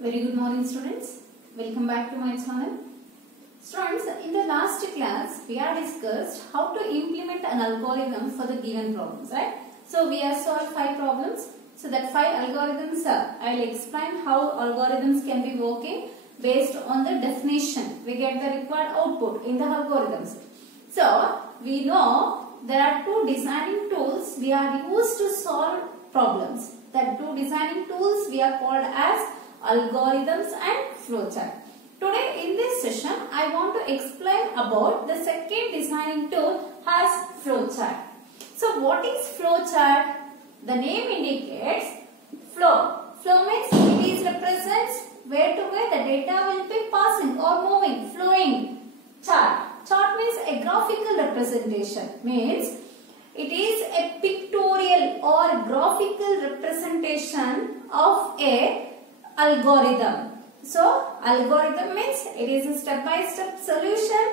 Very good morning, students. Welcome back to my channel. Students, in the last class we have discussed how to implement an algorithm for the given problems, right? So we have solved 5 problems. So that 5 algorithms I will explain how algorithms can be working based on the definition. We get the required output in the algorithms. So we know there are 2 designing tools we are used to solve problems. That 2 designing tools we are called as algorithms and flowchart. Today in this session I want to explain about the second designing tool as flowchart. So what is flowchart? The name indicates flow. Flow means it represents where to where the data will be passing or moving, flowing. Chart. Chart means a graphical representation. Means it is a pictorial or graphical representation of a algorithm. So algorithm means it is a step-by-step solution.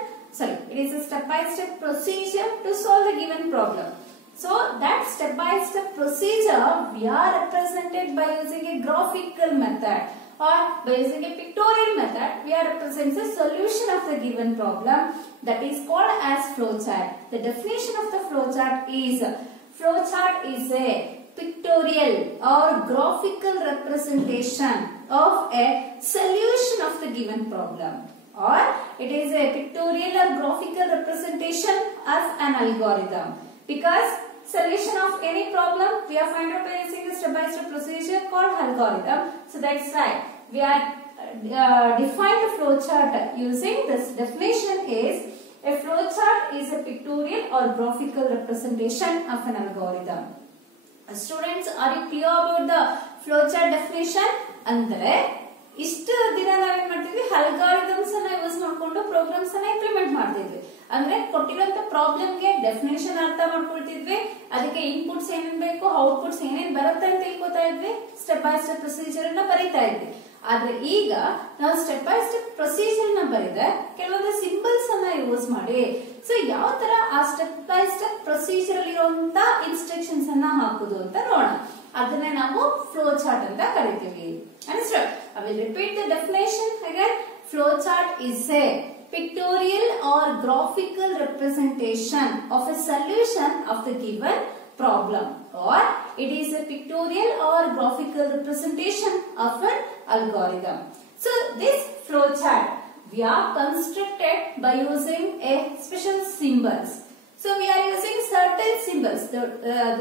It is a step-by-step procedure to solve the given problem. So that step-by-step procedure we are represented by using a graphical method or by using a pictorial method. We are representing the solution of the given problem, that is called as flowchart. The definition of the flowchart is a pictorial or graphical representation of a solution of the given problem, or it is a pictorial or graphical representation of an algorithm. Because solution of any problem we are find out by using a step-by-step procedure called algorithm. So that's why we are define the flowchart using this definition is a flowchart is a pictorial or graphical representation of an algorithm. Students, are you clear about the flowchart definition? Andre ಇಷ್ಟು ದಿನ ನಾವೇನ್ ಮಾಡ್ತಿದ್ವಿ, algorithms ಅನ್ನ use ಮಾಡ್ಕೊಂಡು programmes ಅನ್ನ implement ಮಾಡ್ತಿದ್ವಿ. ಅಂದ್ರೆ ಕೊಟ್ಟಿರುವಂತ problem ಗೆ ಡೆಫಿನೇಷನ್ ಅರ್ಥ ಮಾಡ್ಕೊಳ್ತಿದ್ವಿ, ಅದಕ್ಕೆ ಇನ್ಪುಟ್ಸ್ ಏನೇನ್ ಬೇಕು, ಔಟ್ಪುಟ್ಸ್ ಏನೇನ್ ಬರುತ್ತೆ ಅಂತ ತಿಳ್ಕೊತಾ ಇದ್ವಿ, ಸ್ಟೆಪ್ ಬೈ ಸ್ಟೆಪ್ ಪ್ರೊಸೀಜರ್ ಅನ್ನ ಬರೀತಾ ಇದ್ವಿ. ಆದ್ರೆ ಈಗ ನಾವು ಸ್ಟೆಪ್ ಬೈ ಸ್ಟೆಪ್ ಪ್ರೊಸೀಜರ್ ನ ಬರೀದೆ ಕೆಲವೊಂದು ಸಿಂಬಲ್ಸ್ ಅನ್ನ ಯೂಸ್ ಮಾಡಿ ಸೊ ಯಾವ ತರ ಆ ಸ್ಟೆಪ್ ಬೈ ಸ್ಟೆಪ್ ಪ್ರೊಸೀಜರ್ ಅಲ್ಲಿ ಇರುವಂತ ಇನ್ಸ್ಟ್ರಕ್ಷನ್ಸ್ ಅನ್ನ ಹಾಕುದು ಅಂತ ನೋಡೋಣ. ಅದನ್ನೇ ನಾವು flowchart ಅಂತ ಕರಿತೀವಿ. Understood? I will repeat the definition again. Flowchart is a pictorial or graphical representation of a solution of the given problem, or it is a pictorial or graphical representation of an algorithm. So this flowchart we are constructed by using a special symbols. So we are using certain symbols.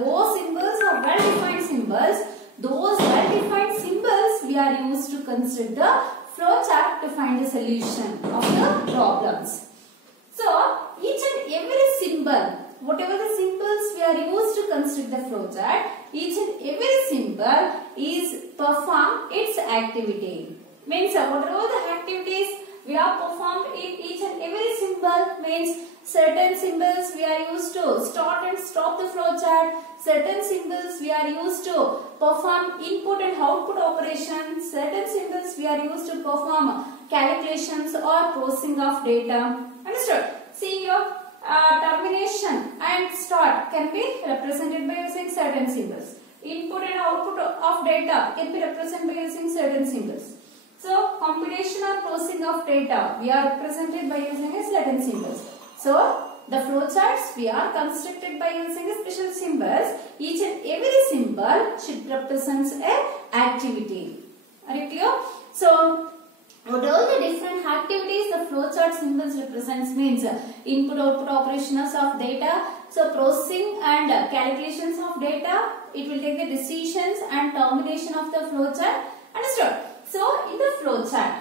Those symbols are well-defined symbols. Those well-defined symbols we are used to construct the flowchart to find the solution of the problems. So each and every symbol, whatever the symbols we are used to construct the flowchart, each and every symbol is perform its activity. Means whatever the activities we are performed in each and every symbol, means certain symbols we are used to start and stop the flowchart. Certain symbols we are used to perform input and output operations. Certain symbols we are used to perform calculations or processing of data. Understood? See your termination and start can be represented by using certain symbols. Input and output of data can be represented by using certain symbols. So computation or processing of data we are represented by using a certain symbols. So the flowcharts we are constructed by using a special symbols. Each and every symbol should represent a activity. Are you clear? So what all the different activities the flowchart symbols represents means input output operations of data. So processing and calculations of data, it will take the decisions and termination of the flowchart. Understood? So in the flowchart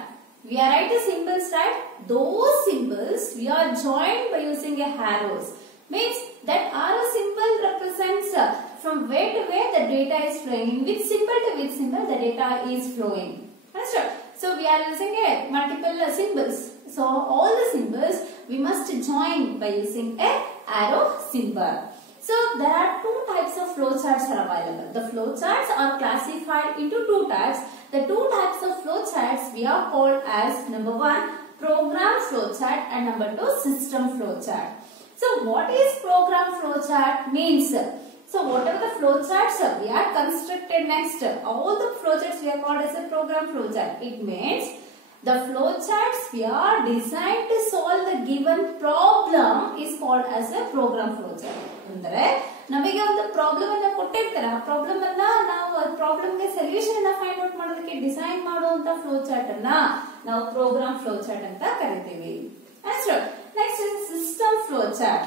we are write the symbols, right? Those symbols we are joined by using a arrows. Means that arrow symbol represents from where to where the data is flowing. Which symbol to which symbol the data is flowing. Understood? So we are using a multiple symbols. So all the symbols we must join by using a arrow symbol. So there are 2 types of flowcharts are available. The flowcharts are classified into 2 types. The 2 types of flowcharts we are called as number 1 program flowchart and number 2 system flowchart. So what is program flowchart means? So whatever the flowcharts we are constructed next, all the flowcharts we are called as a program flowchart. It means the flowcharts we are designed to solve the given problem is called as a program flowchart. ಅಂದ್ರೆ ನಮಗೆ ಒಂದು problem ಅನ್ನು ಕೊಟ್ಟಿರ್ತಾರೆ, ಆ problem ಅನ್ನ ನಾವು problem ಗೆ solution ಅನ್ನ ಫೈಂಡ್ ಔಟ್ ಮಾಡೋದಕ್ಕೆ ಡಿಸೈನ್ ಮಾಡುವಂತ ಫ್ಲೋ ಚಾರ್ಟ್ ಅನ್ನ ನಾವು ಪ್ರೋಗ್ರಾಮ್ ಫ್ಲೋ ಚಾರ್ಟ್ ಅಂತ ಕರಿತೀವಿ. Next is system flow chart.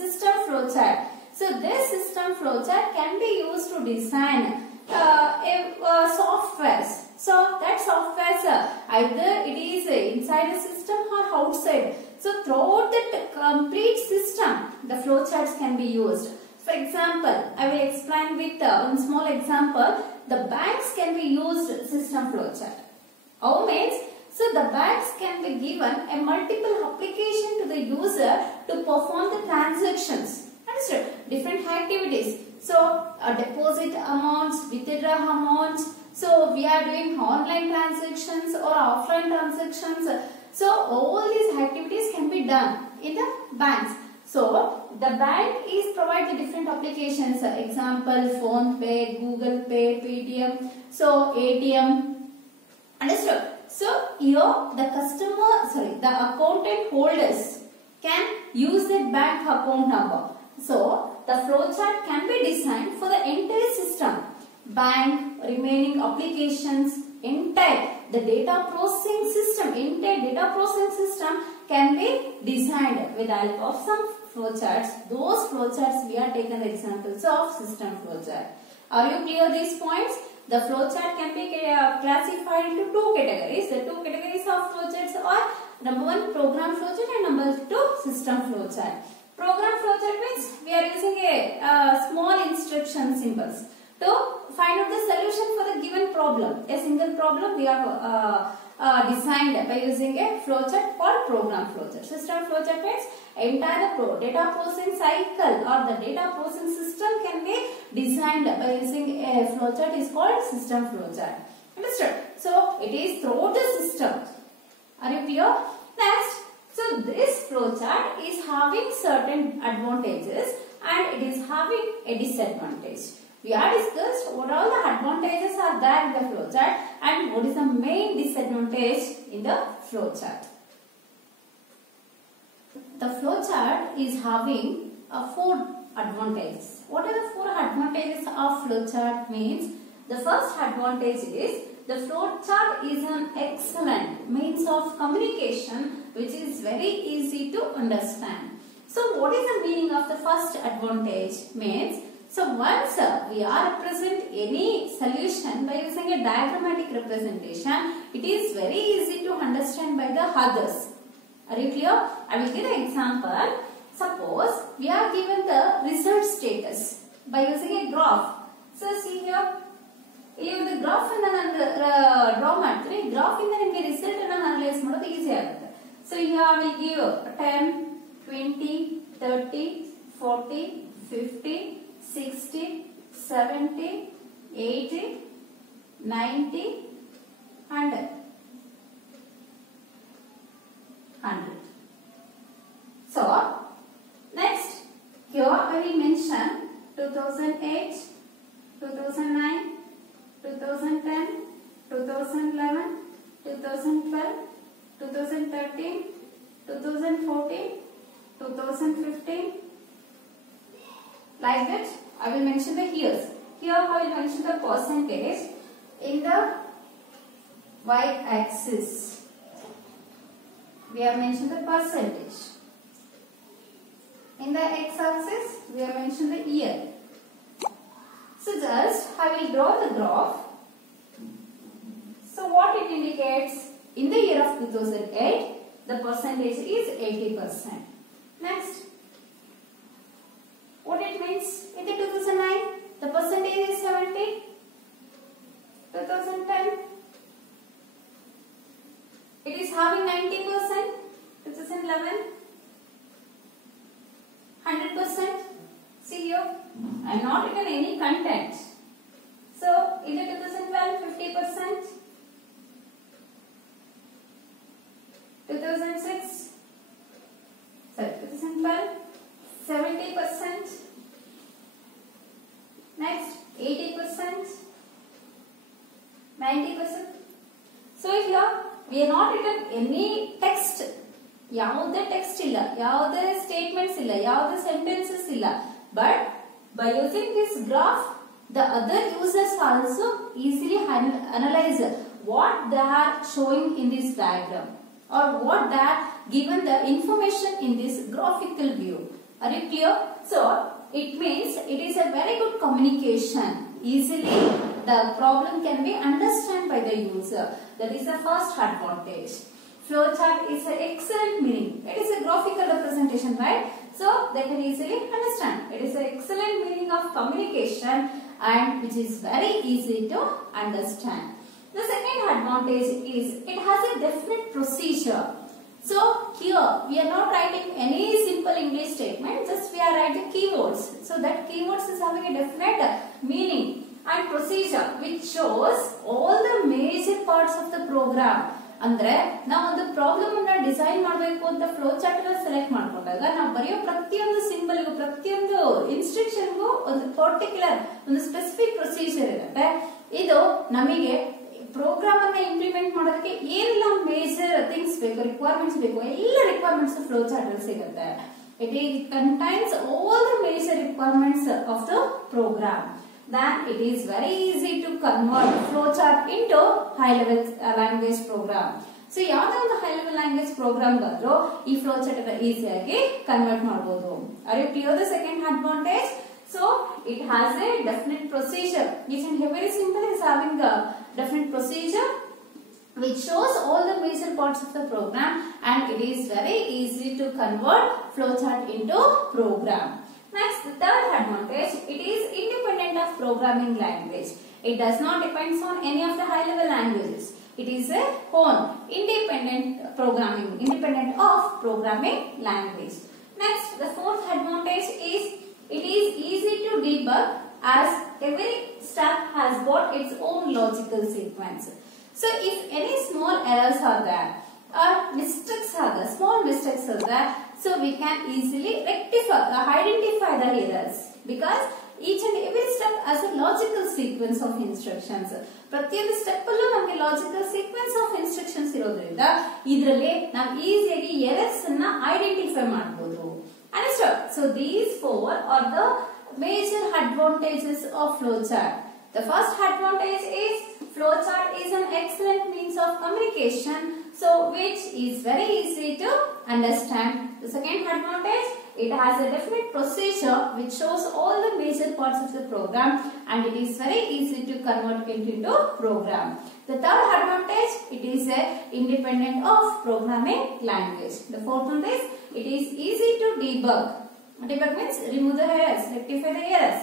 System flow chart. So this system flowchart can be used to design softwares. So that softwares either it is inside a system or outside. So throughout the complete system, the flowcharts can be used. For example, I will explain with one small example. The banks can be used system flowchart. How means? So the banks can be given a multiple application to the user to perform the transactions. Understood? Different activities. So deposit amounts, withdraw amounts. So we are doing online transactions or offline transactions. So all these activities can be done in the banks. So the bank is providing different applications. Example, Phone Pay, Google Pay, Paytm, so ATM. Understood? So here the accountant holders can use their bank account number. So the flowchart can be designed for the entire system, bank, remaining applications, entire the data processing system can be designed with the help of some flowcharts. Those flowcharts we are taken the examples of system flowchart. Are you clear these points? The flowchart can be classified into two categories. The two categories of flowcharts are number 1 program flowchart and number 2 system flowchart. Program flowchart means we are using a small instruction symbols to find out the solution for the given problem. A single problem we are designed by using a flowchart called program flowchart. System flowchart means entire data processing cycle or the data processing system can be designed by using a flowchart is called system flowchart. Understood? So it is throughout the system. Are you clear? Next. So this flowchart is having certain advantages and it is having a disadvantage. We are discussed what all the advantages are there in the flowchart and what is the main disadvantage in the flowchart. The flowchart is having 4 advantages. What are the 4 advantages of flowchart means? The first advantage is the flowchart is an excellent means of communication which is very easy to understand. So what is the meaning of the first advantage means? So once we are represent any solution by using a diagrammatic representation, it is very easy to understand by the others. Are you clear? I will give an example. Suppose we are given the result status by using a graph. So see here. ಇಲ್ಲಿ ಒಂದು graph ಅನ್ನು ನಾನು draw ಮಾಡ್ತೀನಿ. Graph ಇಂದ ನಿಮಗೆ result ಅನ್ನು analyse ಮಾಡೋದು easy ಆಗುತ್ತೆ. So here I will give 10, 20, 30, 40, 50, 60, 70, 80, 90, 100. So next here I will mention 2008, 2009, 2010, 2011, 2012, 2013, 2014, 2015. Like that, I will mention the years. Here I will mention the percentage in the y-axis. We have mentioned the percentage. In the x-axis, we have mentioned the year. So just I will draw the graph. So what it indicates? In the year of 2008, the percentage is 80%. Next, what it means? In the 2009, the percentage is 70. 2010, it is having 90%. 2011, 100%. See here, I am not written any content. So in the 2012, 50%. 2006, sorry, 2012, 70%. 2013, 50%. 2014, 50%. 2015, 50%. 2016, 50%. 2017, 50%. 2018, 50%. 2019, 50%. 2020, 50%. 2021, 50%. 2022, 50%. 2023, 50%. 2024, 50%. 2025, 50%. 2026, 70%. 90%. So here we are not written any text. ಯಾವುದೇ text ಇಲ್ಲ, ಯಾವುದೇ statements ಇಲ್ಲ, ಯಾವುದೇ sentences ಇಲ್ಲ. But by using this graph, the other users also easily analyze what they are showing in this diagram or what they are given the information in this graphical view. Are you clear? So it means it is a very good communication. Easily the problem can be understood by the user. That is the first advantage. Flowchart is an excellent meaning. It is a graphical representation, right? So they can easily understand. It is an excellent meaning of communication and which is very easy to understand. The second advantage is it has a definite procedure. So here we are not writing any simple English statement, just we are writing keywords. So that keywords is having a definite meaning and procedure which shows all the major parts of the program. ಅಂದ್ರೆ ನಾವು ಒಂದು problem ಅನ್ನ design ಮಾಡಬೇಕು ಅಂತ flow chart ಅನ್ನು select ಮಾಡ್ಕೊಂಡಾಗ ನಾವು ಬರೆಯೋ ಪ್ರತಿಯೊಂದು ಸಿಂಬಲ್ ಗೂ ಪ್ರತಿಯೊಂದು ಇನ್ಸ್ಟ್ರಕ್ಷನ್ ಗೂ ಒಂದು ಪರ್ಟಿಕ್ಯುಲರ್ ಒಂದು ಸ್ಪೆಸಿಫಿಕ್ ಪ್ರೊಸೀಜರ್ ಇರುತ್ತೆ. ಇದು ನಮಗೆ ಪ್ರೋಗ್ರಾಮ್ ಅನ್ನ ಇಂಪ್ಲಿಮೆಂಟ್ ಮಾಡೋದಕ್ಕೆ ಏನೆಲ್ಲ ಮೇಜರ್ ಥಿಂಗ್ಸ್ ಬೇಕು, ರಿಕ್ವೈರ್ಮೆಂಟ್ಸ್ ಬೇಕು, ಎಲ್ಲ ರಿಕ್ವೈರ್ಮೆಂಟ್ಸ್ ಫ್ಲೋ ಚಾರ್ಟ್ ಅಲ್ಲಿ ಸಿಗುತ್ತೆ. It contains all the major requirements of the program. Then it is very easy to convert flowchart into high level language program. So ಯಾವುದೇ ಒಂದು high level language program ಬಂದ್ರು ಈ flowchart ಅನ್ನು ಈಸಿಯಾಗಿ convert ಮಾಡಬಹುದು. Are you clear the second advantage? So it has a definite procedure. Each and every symbol is having a definite procedure which shows all the major parts of the program and it is very easy to convert flowchart into program. Next, the third advantage, it is independent of programming language. It does not depend on any of the high level languages. It is a own independent programming, independent of programming language. Next, the fourth advantage is it is easy to debug as every step has got its own logical sequence. So if any small errors are there or mistakes are there, small mistakes are there, so we can easily rectify, identify the errors because each and every step has a logical sequence of instructions. ಪ್ರತಿಯೊಂದು step ಅಲ್ಲೂ ನಮಗೆ logical sequence of instructions ಇರೋದ್ರಿಂದ ಇದರಲ್ಲಿ ನಾವು ಈಸಿಯಾಗಿ errors ಅನ್ನ identify ಮಾಡಬಹುದು. Understood? So these four are the major advantages of flowchart. The first advantage is flowchart is an excellent means of communication, so which is very easy to understand. The second advantage, it has a definite procedure which shows all the major parts of the program and it is very easy to convert it into program. The third advantage, it is independent of programming language. The fourth one is, it is easy to debug. Debug means remove the errors, rectify the errors,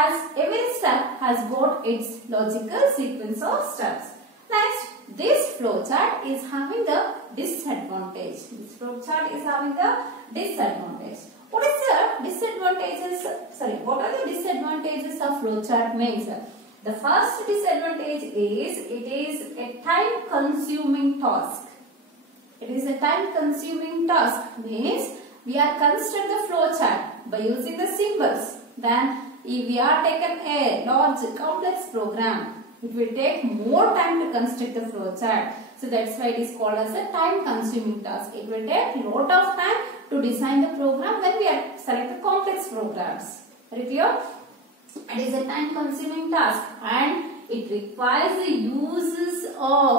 as every step has got its logical sequence of steps. Next, this flowchart is having the disadvantage. This flowchart is having the disadvantage. What is the disadvantages? Sorry, what are the disadvantages of flowchart means? The first disadvantage is it is a time-consuming task. It is a time-consuming task means we are construct the flowchart by using the symbols. Then if we are taken a large complex program, it will take more time to construct the flowchart. So that's why it is called as a time-consuming task. It will take a lot of time to design the program when we are select the complex programs. Are you clear? It is a time-consuming task and it requires the uses of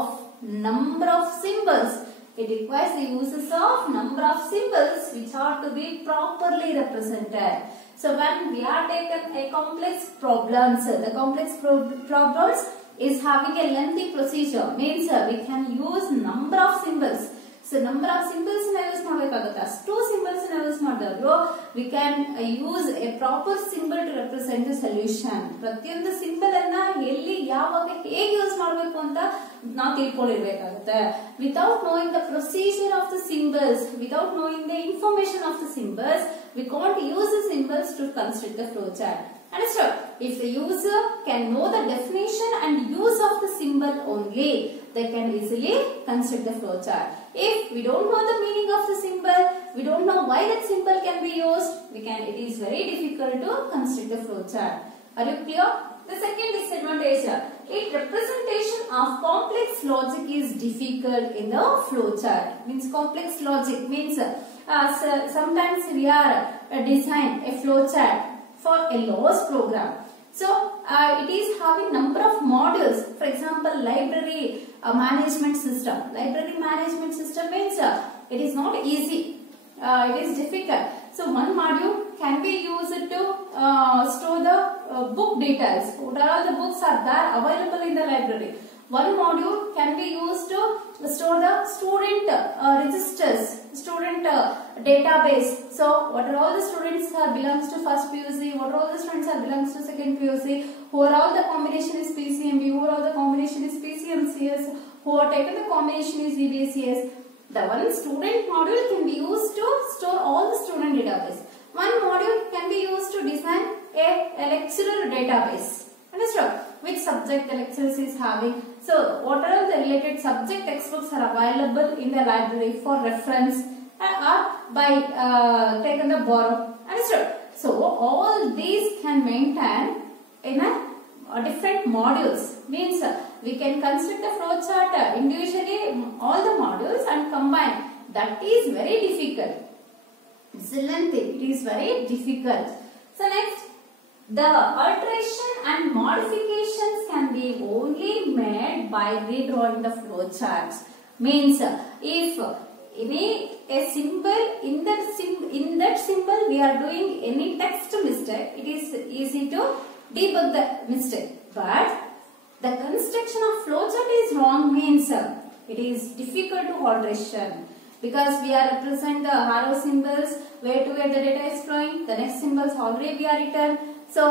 number of symbols. It requires the uses of number of symbols which are to be properly represented. So when we are taken a complex problems, the complex problems is having a lengthy procedure. Means we can use number of symbols. So number of symbols na use ಮಾಡಬೇಕಾಗುತ್ತೆ. ಅಷ್ಟು symbols na use ಮಾಡಿದಾಗಲೂ we can use a proper symbol to represent the solution. ಪ್ರತಿಯೊಂದು symbol ಅನ್ನ ಎಲ್ಲಿ ಯಾವಾಗ ಹೇಗೆ use ಮಾಡಬೇಕು ಅಂತ ನಾವು ತಿಳ್ಕೊಂಡಿರಬೇಕಾಗುತ್ತೆ. Without knowing the procedure of the symbols, without knowing the information of the symbols, we can't use the symbols to construct the flowchart. Understood? If the user can know the definition and use of the symbol only, they can easily construct the flowchart. If we don't know the meaning of the symbol, we don't know why that symbol can be used, it is very difficult to construct the flowchart. Are you clear? The second disadvantage, its representation of complex logic is difficult in the flowchart. Means complex logic means sometimes we are design a flowchart for a lost program. So it is having number of modules. For example, library management system. Library management system means it is not easy. It is difficult. So one module can be used to store the book details. What are all the books are there available in the library? One module can be used to store the student registers, student database. So what are all the students belongs to first PUC? What are all the students belongs to second PUC? Who are all the combination is PCMB? Who are all the combination is PCMCS? Who are taken the combination is EBCS? The one student module can be used to store all the student database. One module can be used to design a lecturer database. Understood? Which subject the lecturer is having. So, what are the related subject textbooks are available in the library for reference or by taken the borrow. Understood? So, all these can maintain in a different modules. Means we can construct a flowchart individually all the modules and combine. That is very difficult. It's a lengthy. It is very difficult. So next, the alteration and modifications can be only made by redrawing the flowcharts. Means if a symbol in that symbol we are doing any text mistake, it is easy to debug the mistake. But the construction of flowchart is wrong means it is difficult to alteration, because we are represent the arrow symbols where to where the data is flowing. The next symbols already we are written. So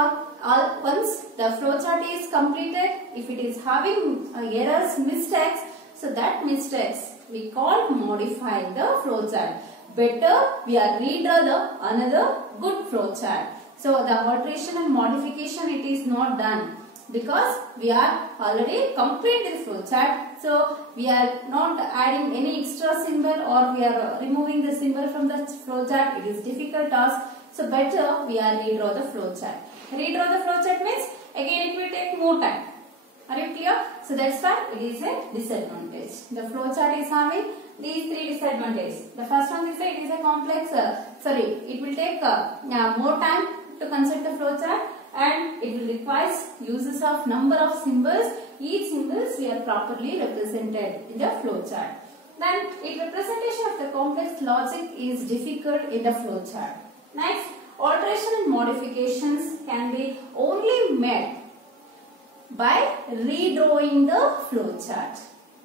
once the flowchart is completed, if it is having errors, mistakes, so that mistakes we can't modify the flowchart. Better we are redraw the another good flowchart. So the alteration and modification it is not done, because we are already completed the flowchart. So we are not adding any extra symbol or we are removing the symbol from the flowchart. It is difficult task. So better we are redraw the flowchart. Redraw the flowchart means again it will take more time. Are you clear? So that's why it is a disadvantage. The flowchart is having these three disadvantages. The first one is it is a complex. It will take more time to construct the flowchart, and it will require uses of number of symbols. Each symbols we are properly represented in the flowchart. Then, representation of the complex logic is difficult in the flowchart. Next, alteration and modifications can be only made by redrawing the flowchart.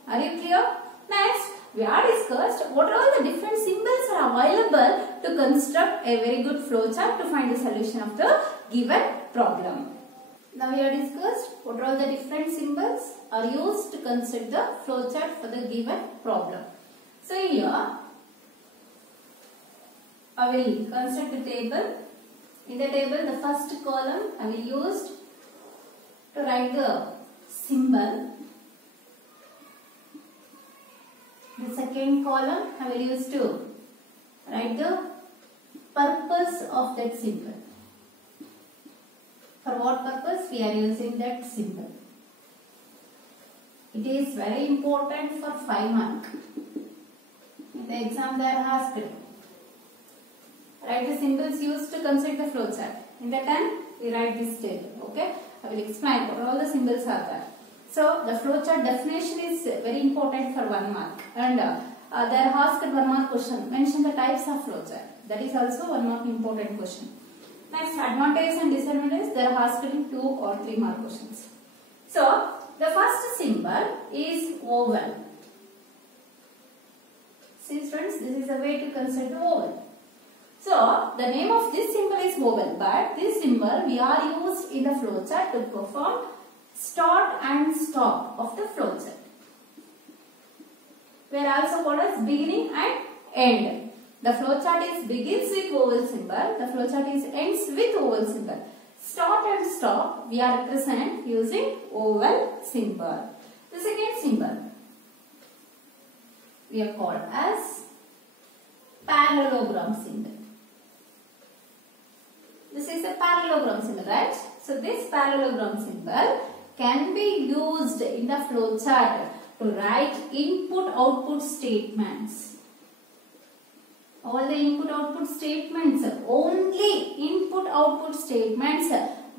Are you clear? Next, we are discussed what all the different symbols are available to construct a very good flowchart to find the solution of the given problem. Now we are discussed what all the different symbols are used to construct the flowchart for the given problem. So here I will construct a table. In the table, the first column I will use to write the symbol. The second column I will use to write the purpose of that symbol. For what purpose we are using that symbol. It is very important for 5 marks. In the exam they are asked. Write the symbols used to construct the flowchart. In the 10 we write this table. Okay, I will explain what all the symbols are there. So the flowchart definition is very important for 1 mark, and they are asked 1 mark question. Mention the types of flowchart. That is also 1 mark important question. Next, advantage and disadvantage, they are asked in 2 or 3 mark questions. So the first symbol is oval. See friends, this is a way to construct the oval. So the name of this symbol is oval, but this symbol we are used in the flowchart to perform start and stop of the flowchart. We are also called as beginning and end. The flowchart is begins with oval symbol. The flowchart is ends with oval symbol. Start and stop we are represent using oval symbol. The second symbol we are called as parallelogram symbol. This is a parallelogram symbol, right? So this parallelogram symbol can be used in the flowchart to write input-output statements. All the input-output statements, only input-output statements,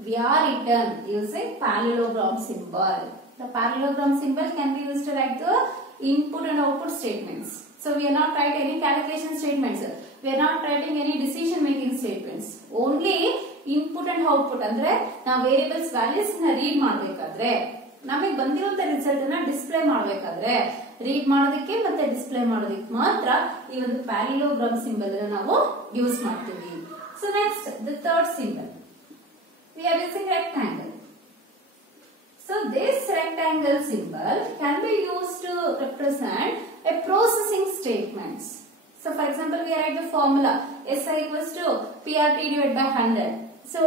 we are written using parallelogram symbol. The parallelogram symbol can be used to write the input and output statements. So we are not writing any calculation statements. We are not writing any decision making statements. Only input and output. Andre na variables values na read ಮಾಡಬೇಕಾದ್ರೆ ನಮಗೆ ಬಂದಿರುವಂತ result ಅನ್ನು display ಮಾಡಬೇಕಾದ್ರೆ read ಮಾಡೋದಕ್ಕೆ ಮತ್ತೆ display ಮಾಡೋದಕ್ಕೆ ಮಾತ್ರ ಈ ಒಂದು ಪ್ಯಾರಲೋಗ್ರಾಮ್ ಸಿಂಬಲ್ ಅನ್ನು ನಾವು ಯೂಸ್ ಮಾಡ್ತೀವಿ. So next, the third symbol. We are using rectangle. So this rectangle symbol can be used to represent a processing statements. So for example, we write the formula SI equals to PRT divided by 100. So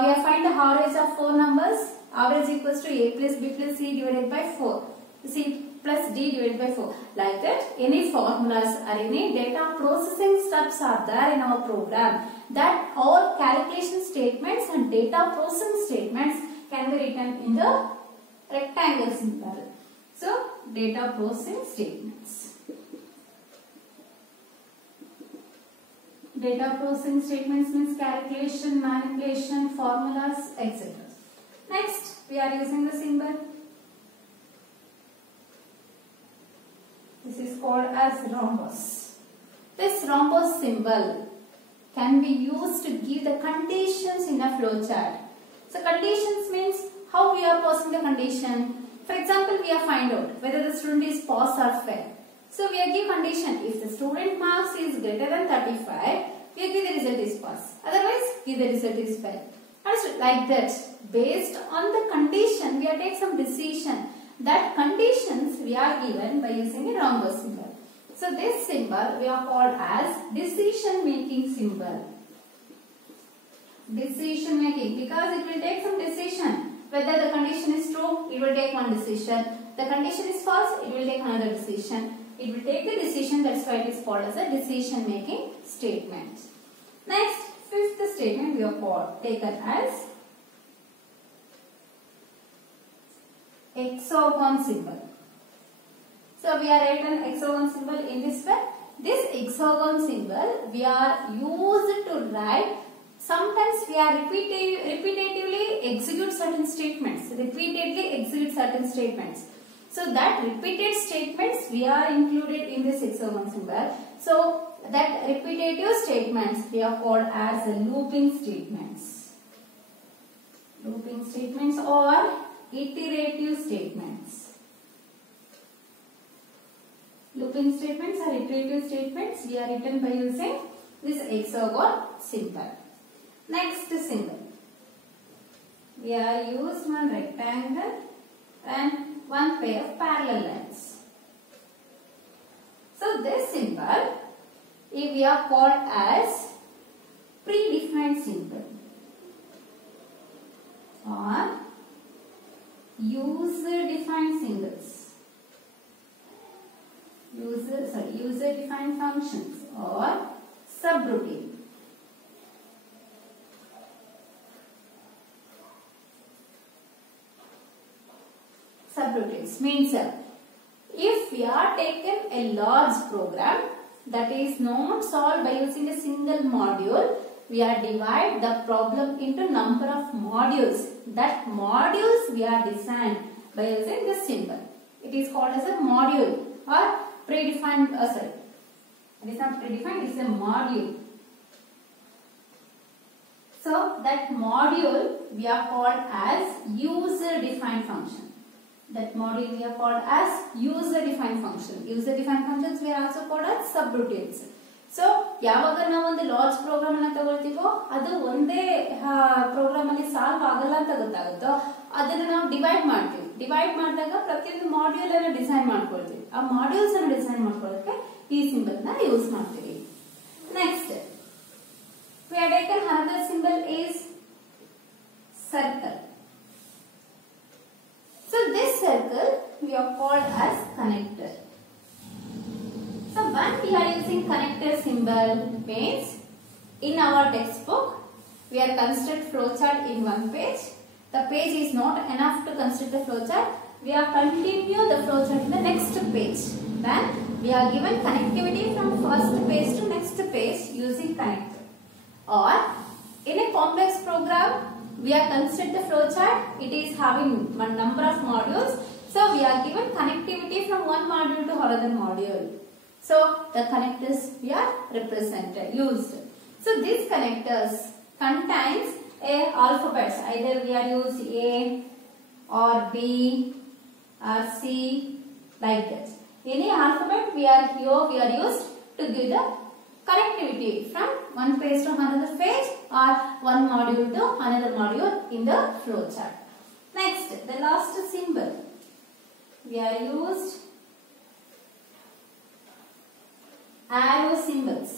we have find the average of 4 numbers. Average equals to A plus B plus C divided by 4. C plus D divided by 4. Like that, any formulas or any data processing steps are there in our program. That all calculation statements and data processing statements can be written in the rectangle symbol. So, data processing statements. Data processing statements means calculation, manipulation, formulas, etc. Next, we are using the symbol. This is called as rhombus. This rhombus symbol can be used to give the conditions in a flowchart. So conditions means how we are posing the condition. For example, we are find out whether the student is pass or fail. So we are give condition. If the student marks is greater than 35, we give the result is pass. Otherwise, give the result is fail. And like that, based on the condition, we are take some decision. That conditions we are given by using a rhombus symbol. So this symbol we are called as decision making symbol. Decision making, because it will take some decision. Whether the condition is true, it will take one decision. The condition is false, it will take another decision. It will take the decision, that's why it is called as a decision making statement. Next, fifth statement we are called taken as hexagon symbol. So we are written hexagon symbol in this way. This hexagon symbol we are used to write. Sometimes we are repetitively execute certain statements. Repeatedly execute certain statements. So that repeated statements we are included in this hexagon symbol. So that repetitive statements we are called as the looping statements. Looping statements or iterative statements. Looping statements or iterative statements we are written by using this hexagon symbol. Next symbol. We are used one rectangle and one pair of parallel lines. So this symbol we are called as predefined symbol or user-defined symbols. User-defined functions or subroutine. Subroutines means if we are taken a large program that is not solved by using a single module, we are divide the problem into number of modules. That modules we are designed by using this symbol. It is called as a module or predefined. It is not predefined, it is a module. So that module we are called as user-defined function. That module we are called as user-defined function. User-defined functions we are also called as subroutines. So, ಯಾವಾಗ ನಾವು ಒಂದು large program ಅನ್ನು ತಗೊಳ್ತೀವೋ ಅದು ಒಂದೇ program ಅಲ್ಲಿ solve ಆಗಲ್ಲ ಅಂತ ಗೊತ್ತಾಗುತ್ತೋ ಅದನ್ನ ನಾವು ಡಿವೈಡ್ ಮಾಡ್ತೀವಿ. ಡಿವೈಡ್ ಮಾಡಿದಾಗ ಪ್ರತಿಯೊಂದು ಮಾಡ್ಯೂಲ್ ಅನ್ನು ಡಿಸೈನ್ ಮಾಡ್ಕೊಳ್ತೀವಿ. ಆ ಮಾಡ್ಯೂಲ್ಸ್ ಅನ್ನು ಡಿಸೈನ್ ಮಾಡ್ಕೊಳ್ಳೋಕೆ ಈ ಸಿಂಬಲ್ ನ ಯೂಸ್ ಮಾಡ್ತೀವಿ. Next we have taken another symbol is circle. So this circle we are called as connector. So when we are using connector symbol means in our textbook we are construct flowchart in one page the page is not enough to construct the flowchart, we are continue the flowchart in the next page. Then we are given connectivity from first page to next page using connector. Or in a complex program, we are construct the flowchart. It is having one number of modules. So we are given connectivity from one module to another module. So the connectors we are represented, used. So these connectors contains a alphabets. Either we are use A or B or C, like that. Any alphabet we are used to give the connectivity from one page to another page or one module to another module in the flowchart. Next, the last symbol we are used arrow symbols.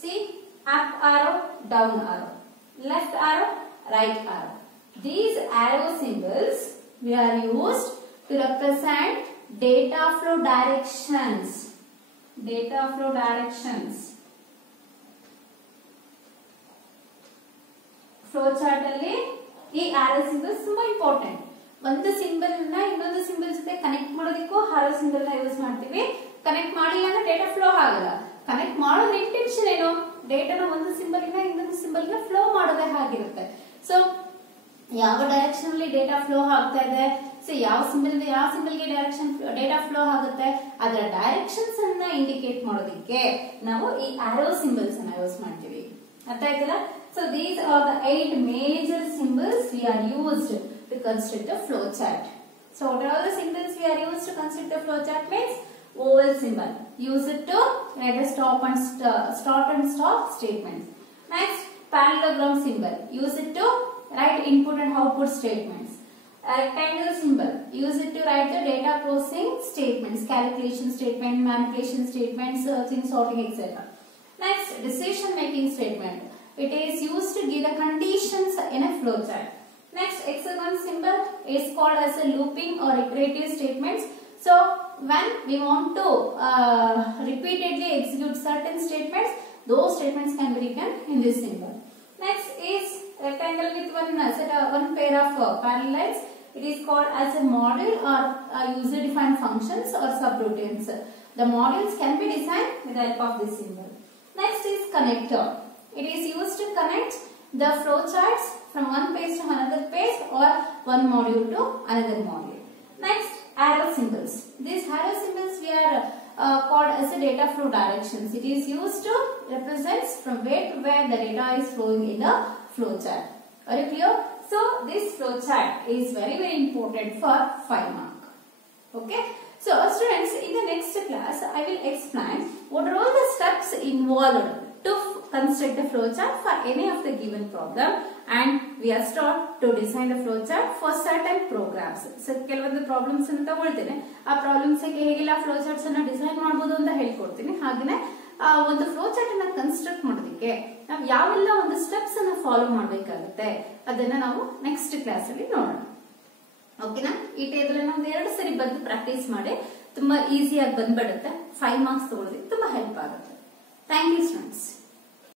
See, up arrow, down arrow, left arrow, right arrow. These arrow symbols we are used to represent data flow directions. Data flow directions. Flowchart alli ee arrow symbols ತುಂಬಾ important. ಒಂದು symbol ನ ಇನ್ನೊಂದು symbol ಜೊತೆ connect ಮಾಡೋದಕ್ಕೂ arrow symbol ನ use ಮಾಡ್ತೀವಿ. Connect ಮಾಡಿಲ್ಲ ಅಂದ್ರೆ ಡೇಟಾ ಫ್ಲೋ ಆಗಲ್ಲ. ಕನೆಕ್ಟ್ ಮಾಡೋದ್ರ ಇಂಟೆನ್ಷನ್ ಏನು? ಡೇಟಾನ ಒಂದು ಸಿಂಬಲ್ ಇಂದ ಇನ್ನೊಂದು ಸಿಂಬಲ್ ಗೆ ಫ್ಲೋ ಮಾಡೋದೇ ಆಗಿರುತ್ತೆ. ಸೊ ಯಾವ ಡೈರೆಕ್ಷನ್ ಅಲ್ಲಿ ಡೇಟಾ ಫ್ಲೋ ಆಗ್ತಾ ಇದೆ, ಸೊ ಯಾವ ಸಿಂಬಲ್ ಗೆ ಡೈರೆಕ್ಷನ್ ಡೇಟಾ ಫ್ಲೋ ಆಗುತ್ತೆ, ಅದರ ಡೈರೆಕ್ಷನ್ಸ್ ಅನ್ನ ಇಂಡಿಕೇಟ್ ಮಾಡೋದಕ್ಕೆ ನಾವು ಈ ಆರೋ ಸಿಂಬಲ್ಸ್ ಅನ್ನ ಯೂಸ್ ಮಾಡ್ತೀವಿ. ಅರ್ಥ ಆಯ್ತಲ್ಲ? So these are the 8 major symbols we are used to construct a flow chart. So what are all the symbols we are used to construct a flow chart? Means oval symbol, use it to write a start and stop statements. Next, parallelogram symbol, use it to write input and output statements. A rectangle symbol, use it to write the data processing statements, calculation statement, manipulation statements, searching, sorting, etc. Next, decision making statement, it is used to give the conditions in a flow chart. Next, hexagon symbol is called as a looping or iterative statements. So when we want to repeatedly execute certain statements, those statements can be written in this symbol. Next is rectangle with one pair of parallel lines. It is called as a model or user defined functions or subroutines. The models can be designed with the help of this symbol. Next is connector. It is used to connect the flowcharts from one page to another page or one module to another module. Next, arrow symbols. These arrow symbols we are called as a data flow directions. It is used to represent from where to where the data is flowing in the flowchart. Are you clear? So this flowchart is very important for 5 marks. Okay. So students, in the next class I will explain what are all the steps involved to construct the flowchart for any of the given problem, and we are start to design the flowchart for certain programs. So ಕೆಲವೊಂದು problems ಅನ್ನು ತಗೊಳ್ತೀನಿ, ಆ problems ಗೆ ಹೇಗೆಲ್ಲ ಫ್ಲೋಚಾರ್ಟ್ಸ್ ಅನ್ನು design ಮಾಡಬಹುದು ಅಂತ ಹೇಳ್ಕೊಡ್ತೀನಿ. ಹಾಗೇನೇ ಒಂದು ಫ್ಲೋಚಾರ್ಟ್ ಅನ್ನು ಕನ್ಸ್ಟ್ರಕ್ಟ್ ಮಾಡೋದಕ್ಕೆ ನಾವು ಯಾವೆಲ್ಲ ಒಂದು ಸ್ಟೆಪ್ಸ್ ಅನ್ನು ಫಾಲೋ ಮಾಡಬೇಕಾಗುತ್ತೆ ಅದನ್ನ ನಾವು ನೆಕ್ಸ್ಟ್ ಕ್ಲಾಸ್ ಅಲ್ಲಿ ನೋಡೋಣ. ಓಕೆನಾ? ಈ ಟೇಬಲ್ ಅನ್ನು ಒಂದು 2 ಸರಿ ಬಂದು ಪ್ರಾಕ್ಟೀಸ್ ಮಾಡಿ ತುಂಬಾ ಈಸಿಯಾಗಿ ಬಂದ್ಬಿಡುತ್ತೆ. 5 ಮಾರ್ಕ್ಸ್ ತಗೊಳ್ಳೋದಕ್ಕೆ ತುಂಬಾ ಹೆಲ್ಪ್ ಆಗುತ್ತೆ. Thank you students.